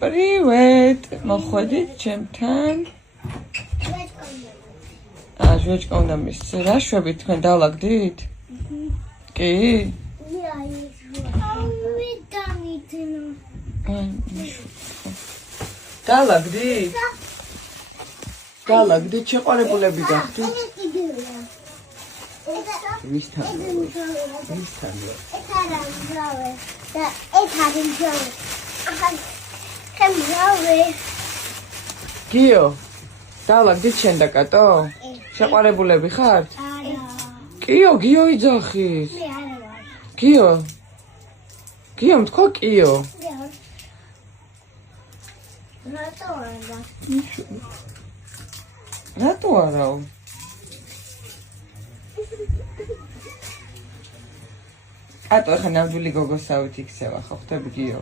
Привет. მოხვედით ჩემთან. ჟვეჭკა უნდა მისცე. რა შვებით თქვენ დალაგდით? კი? დალაგდით? დალაგდით, შეყვარებულები გახდით? ვისთან? ვისთან? გიო, დალაგდით შენ და კატო? შეყვარებულები ხართ? კიო, გიო იძახის. გიო. გიო, თქვა კიო. რატო არაო? კატო ახლა ნამდვილი გოგოსავით იქცევა, ხო ხტები გიო?